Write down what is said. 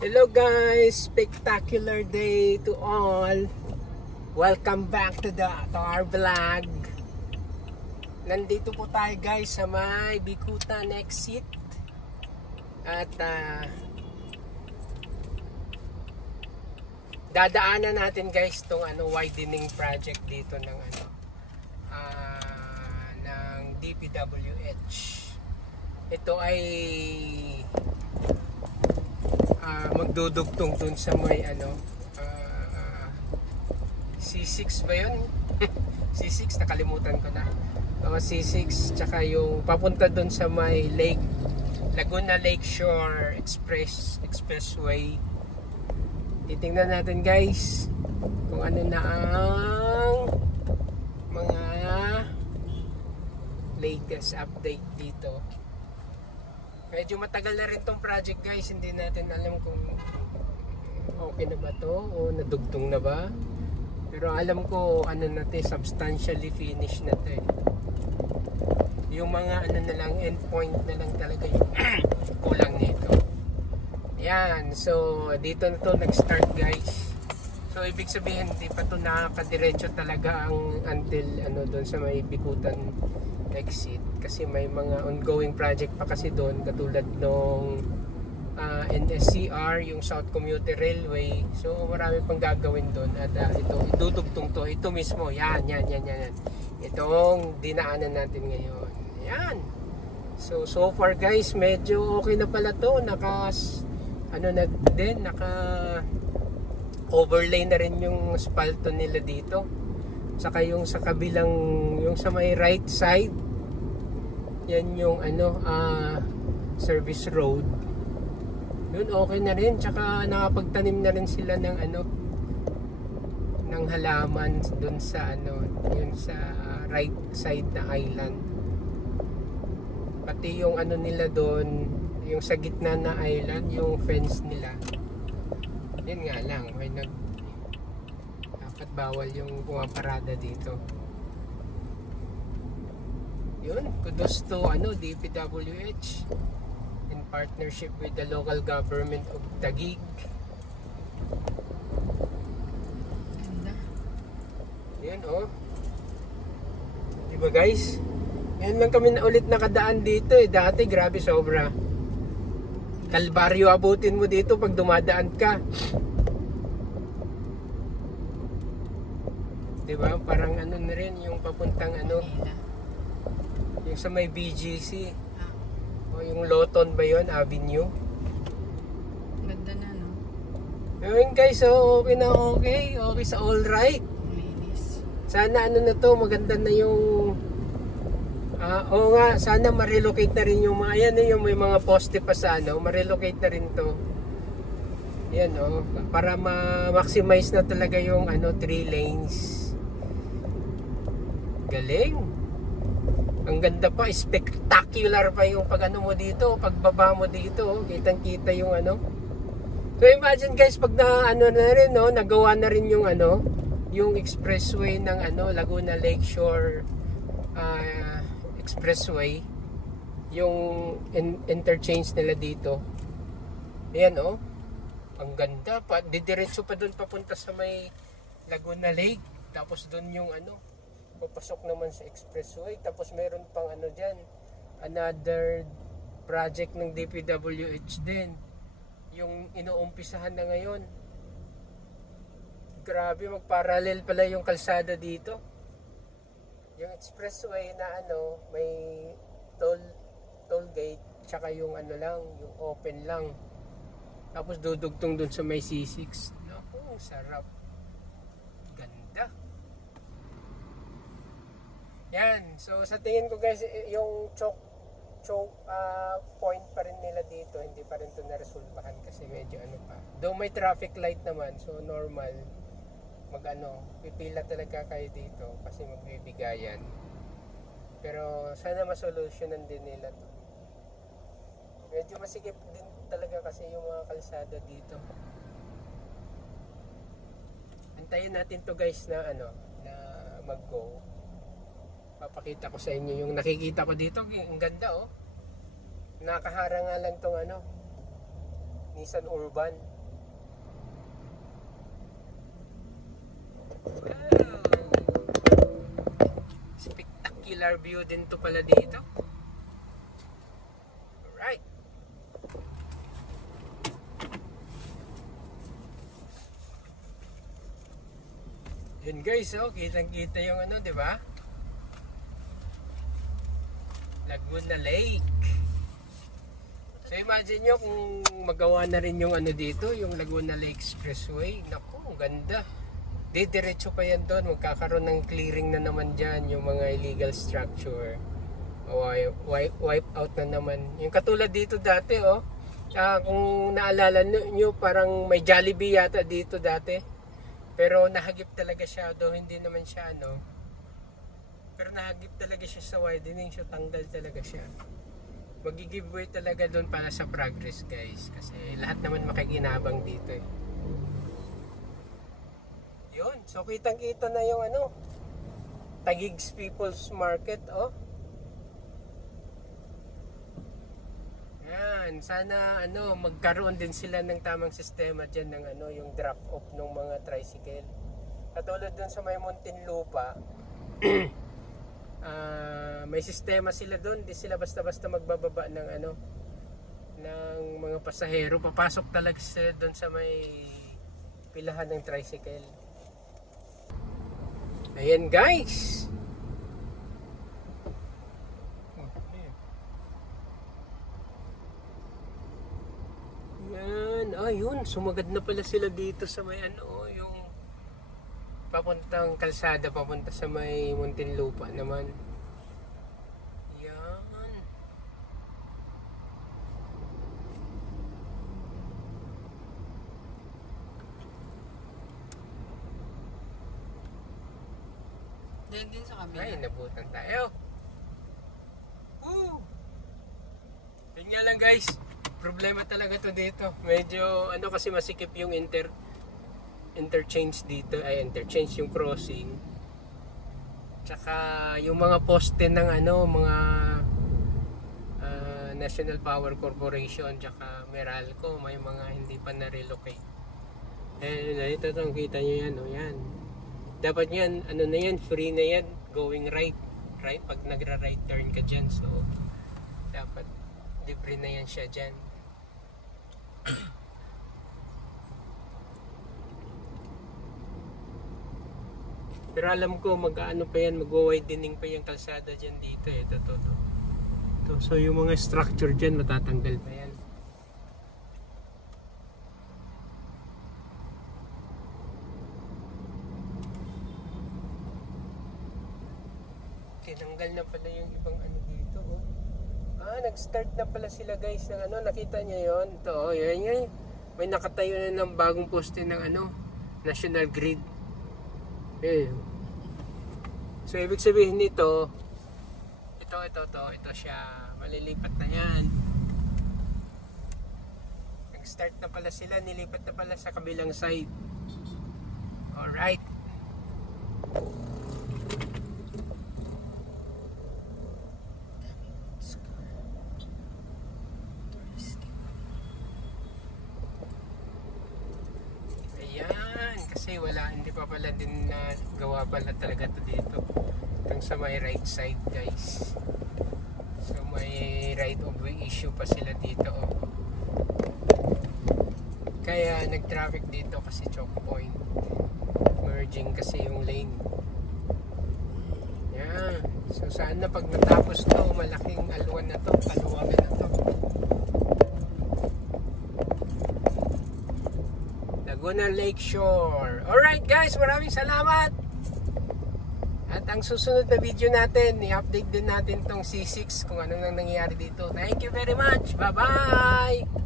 Hello guys, spectacular day to all. Welcome back to our vlog. Nandito po tayo guys sa may Bicutan exit. At dadaanan natin guys tong widening project dito ng ng DPWH. Ito ay magdudugtong dun sa may C6 ba yun? C6, nakalimutan ko na. C6 tsaka yung papunta dun sa may Laguna Lakeshore Expressway. Titingnan natin guys kung ano na ang mga latest update dito. Medyo matagal na rin tong project guys, hindi natin alam kung okay na ba to o nadugtong na ba. Pero alam ko na to, substantially finished na to. Yung mga na lang, endpoint na lang talaga yung kulang nito. Yan, so dito na to nag-start guys. So ibig sabihin hindi pa to nakakadiretso talaga ang until doon sa may Bicutan exit, kasi may mga ongoing project pa kasi doon, katulad nung NSCR, yung South Commuter Railway. So marami pang gagawin doon. At ito idudugtong to, ito mismo, yan itong dinaanan natin ngayon. Yan, so far guys medyo okay na pala to. Naka overlay na rin yung asfalto nila dito. Saka yung sa kabilang, yung sa may right side, yan yung service road. Yun okay na rin. Tsaka nakapagtanim na rin sila ng ng halaman dun sa yun sa right side na island. Pati yung nila doon, yung sa gitna na island, yung fence nila. Yun nga lang, may dapat bawal yung pumaparada dito. Yun, kudos to DPWH in partnership with the local government of Taguig. Ganda. Yun diba guys? Yan lang kami na ulit nakadaan dito dati grabe sobra. Kalbaryo abutin mo dito pag dumadaan ka. Diba? Parang na rin yung papuntang yung sa may BGC. O yung Loton ba yun? Avenue. Ganda na, no? Ayun guys, so okay na okay. Okay sa all right. Linis. Sana na to, maganda na yung oo nga, sana ma-relocate na rin yung mga yung may mga poste pa sa ma-relocate na rin to. Yan para ma-maximize na talaga yung 3 lanes. Galing. Ang ganda pa, spectacular pa yung pag mo dito, pagbaba mo dito, kitang-kita yung So imagine guys, pag na rin nagawa na rin yung yung expressway ng Laguna Lakeshore Expressway, yung interchange nila dito. Ayan ang ganda pa, didiretso pa doon papunta sa may Laguna Lake, tapos doon yung papasok naman sa expressway, tapos meron pang dyan, another project ng DPWH din, yung inuumpisahan na ngayon. Grabe, magparallel pala yung kalsada dito. Yung expressway na may toll gate, tsaka yung yung open lang, tapos dudugtong dun sa may C6. Naku, sarap, ganda. Yan, so sa tingin ko guys, yung choke point pa rin nila dito, hindi pa rin ito naresolbahan kasi medyo pa. Though may traffic light naman, so normal, pipila talaga kayo dito kasi magbibigayan. Pero sana masolusyonan din nila to. Medyo masikip din talaga kasi yung mga kalsada dito. Antayin natin to guys na na mag-go. Papakita ko sa inyo yung nakikita ko dito. Ang ganda Nakaharang nga lang tong Nissan Urban. Spectacular view din to pala dito. Alright. Yun guys, oh, kitang-kita yung ano, di ba? Laguna Lake. So imagine nyo kung magawa na rin yung ano dito, yung Laguna Lake Expressway. Naku, ang ganda. Didiretso pa yan doon, magkakaroon ng clearing na naman dyan, yung mga illegal structure. Wipe out na naman. Yung katulad dito dati, oh. Kung naalala nyo, parang may Jollibee yata dito dati. Pero nahagip talaga siya, though hindi naman siya ano. Pero nahagip talaga siya sa widening, so tanggal talaga siya. Mag-giveaway talaga doon para sa progress guys, kasi lahat naman makikinabang dito eh. Yun, so kitang-kita na yung ano, Taguig's People's Market, oh. Yan, sana ano, magkaroon din sila ng tamang sistema dyan ng ano, yung drop off ng mga tricycle. Katulad dun sa may Muntinlupa, may sistema sila doon, di sila basta-basta magbababa ng ano, ng mga pasahero. Papasok talaga sila doon sa may pilahan ng tricycle. Ayan guys. Yan, ayun, sumagad na pala sila dito sa may ano, yung papuntang kalsada, papunta sa may Muntinlupa naman. Yan. Diyan din sa kabila. Ay, nabutan tayo. Woo! Yun nga lang guys, problema talaga to dito. Medyo ano kasi masikip yung interchange dito, ay interchange yung crossing. Tsaka yung mga poste ng ano, mga National Power Corporation tsaka Meralco, may mga hindi pa na-relocate. Eh, ito to, kita nyo yan, oh, yan. Dapat yan, ano na yan, free na yan, going right, pag nagra-right turn ka dyan, so dapat libre na yan siya dyan. Pero alam ko mag-ano pa yan, mag-widening pa yung kalsada dyan dito eh, to. So yung mga structure dyan matatanggal pa yan. Tinanggal na pala yung ibang ano dito, oh. Nag-start na pala sila guys ng ano, nakita niyo yon? Ito, oh, yan. May nakatayo na ng bagong poste ng ano, National Grid. Eh. So ibig sabihin nito, ito siya, malilipat na yan. Nag-start na pala sila, nilipat na pala sa kabilang side. Alright. Hindi pa pala din na gawa pala talaga to dito. Itong sa may right side guys. So may right of way issue pa sila dito, oh. Kaya nag-traffic dito kasi choke point. Merging kasi yung lane. Yan. So sana pag natapos to, malaking alwan na to, kaluwagan na to. Laguna Lake Shore. Alright guys, maraming salamat. At ang susunod na video natin, i-update din natin tong C6 kung ano nang nangyayari dito. Thank you very much. Bye bye.